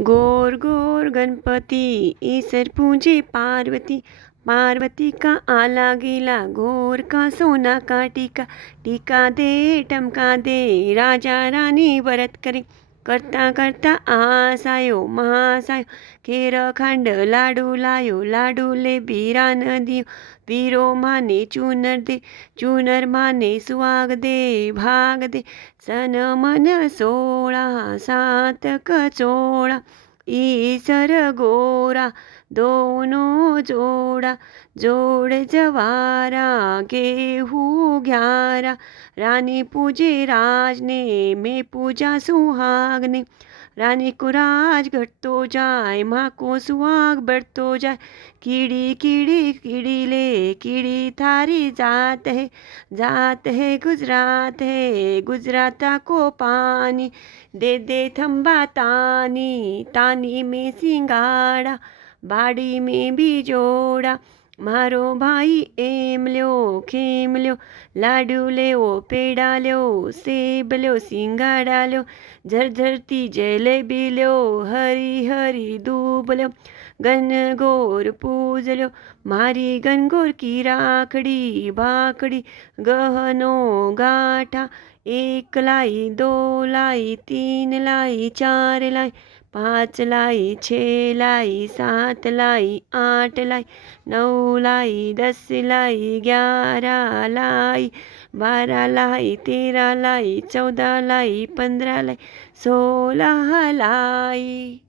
गौर गौर गणपति ईसर पूजे पार्वती। पार्वती का आला गीला गौर का सोना का टीका। टीका दे टमका दे राजा रानी व्रत करे। करता करता आस आयो महास आयो। खेर खांड लाडू लायो लाडू ले बीरा न दियो। वीरो माने चूनर दे चूनर माने सुहाग दे भाग दे। सन मन 16 सात कचोळा ईसर गोरा दोनों जोड़ा। जोड़ जवारा गेहूँ ग्यारा। रानी पूजे राज ने मैं पूजा सुहाग ने। रानी को राज घटतो जाए माँ को सुहाग बढ़तो जाए। कीड़ी कीड़ी कीड़ी ले कीड़ी थारी जात है गुजराता को पानी। दे थंबा तानी तानी में सिंगाड़ा। बाड़ी में भी जोड़ा मारो भाई एम ल्यो खेम ल्यो। लाडू ल्यो पेड़ा ल्यो सेब ल्यो सिंगाड़ा ल्यो। झरझरती जलेबी ल्यो हरी हरी दूब ल्यो। गनगोर पूज ल्यो मारी गनगोर की राखड़ी भाखड़ी। गहनो गाठा 1 लाई 2 लाई 3 लाई 4 लाई 5 लाई 6 लाई 7 लाई 8 लाई 9 लाई 10 लाई 11 लाई 12 लाई 13 लाई 14 लाई 15 लाई 16 लाई।